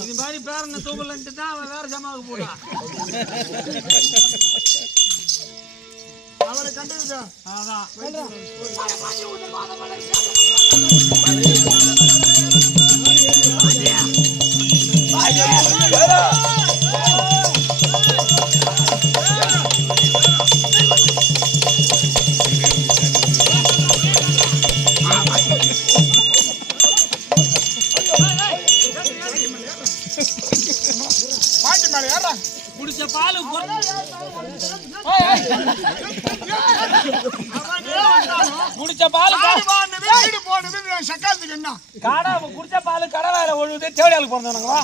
இது மாதிரி பேரனை தூக்கலன்ட்டு தான் அவன் வேற ஜமாவுக்கு போடா. அவரை கண்டுதா அதான் குடிச்ச பால் குடிச்ச பால் வீடு போனது சக்காலத்துக்கு என்ன காடா குடிச்ச பால் கடை வேலை ஒழுது தேவையாளுக்கு பிறந்தவனுங்களா